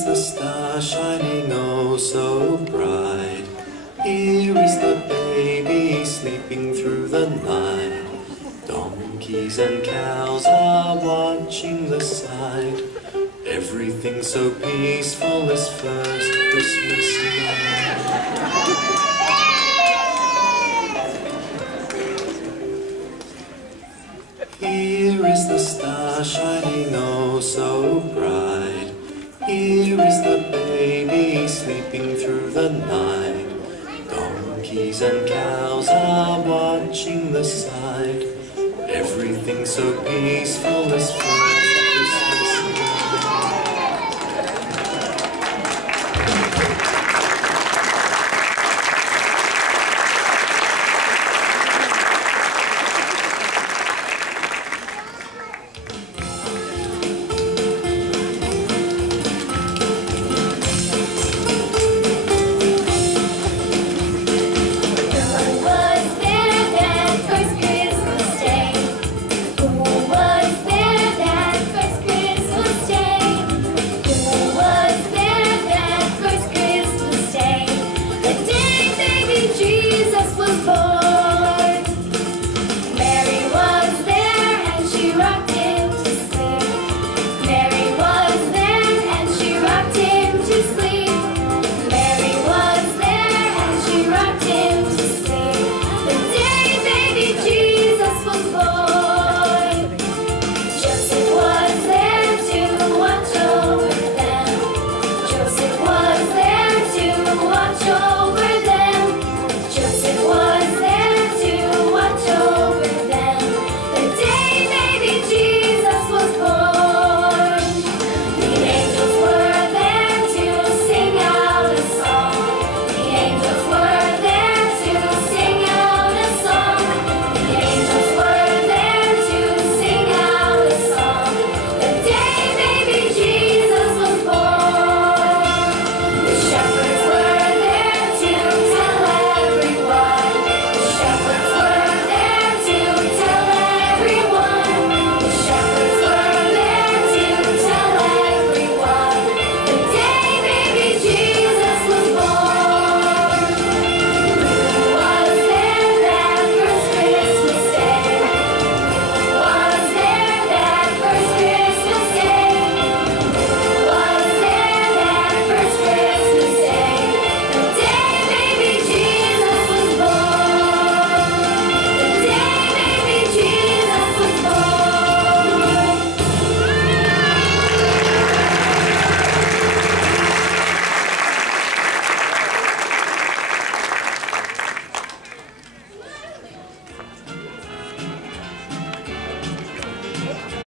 is the star shining oh so bright. Here is the baby sleeping through the night. Donkeys and cows are watching the sight. Everything so peaceful this first Christmas night. Here is the star shining oh so bright. Here is the baby sleeping through the night. Donkeys and cows are watching the sight. Everything so peaceful this